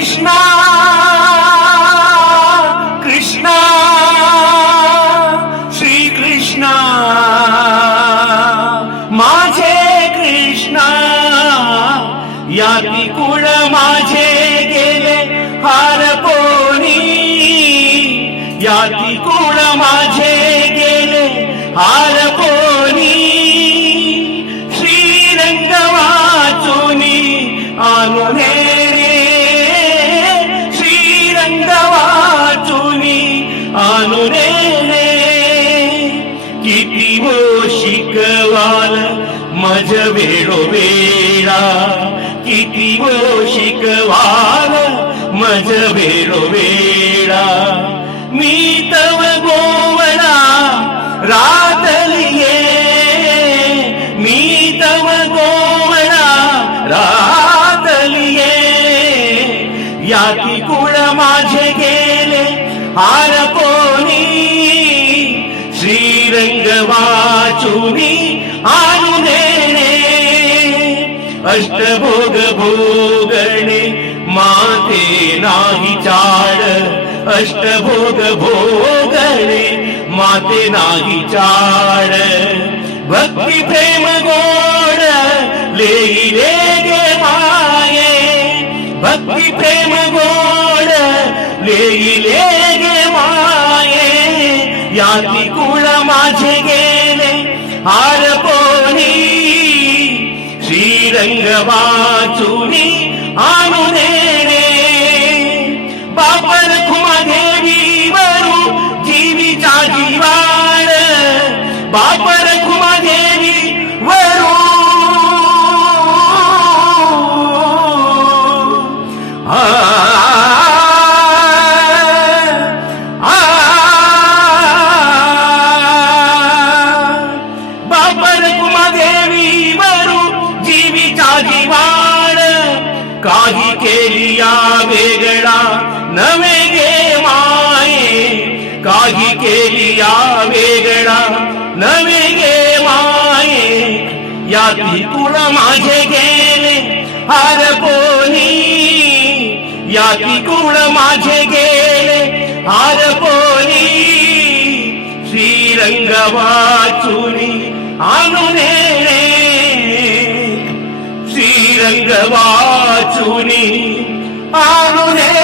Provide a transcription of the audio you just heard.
कृष्णा कृष्णा श्री कृष्णा माझे कृष्णा याती कुळ माझे गेले हारपोनी याती कुळ माझे गेले हारपोनी श्रीरंग वाचुनी आणुने किती वो शिकवाल मज वेळोवेळा किती वो शिकवाल मज वेळोवेळा मी तव गोवणा रातलिये मी तव गोवणा रातलिये याती कुळ माझे गेले हारपोनी श्रीरंग वाचुनी आणुने अष्टभोग भोगणे माते नाही चाड अष्टभोग भोगणे माते नाही चाड भक्ती प्रेम गोड लेईले गे माये भक्ती प्रेम गोड लेईले गे माये याती कुळ माझे गेले हारपोनी श्रीरंग वाचुनी आणुने बापर खुमादेवी वरू जीवीचा जीवाण बापर खुमादेवी वरू काही केलिया वेगळा नवे गे माये काही केलिया वेगळा नवे गे माये याती कुळ माझे गेले हारपोनी याती कुळ माझे गेले हारपोनी श्रीरंग वाचुनी आणुने श्रीरंग वाचुनी आणुने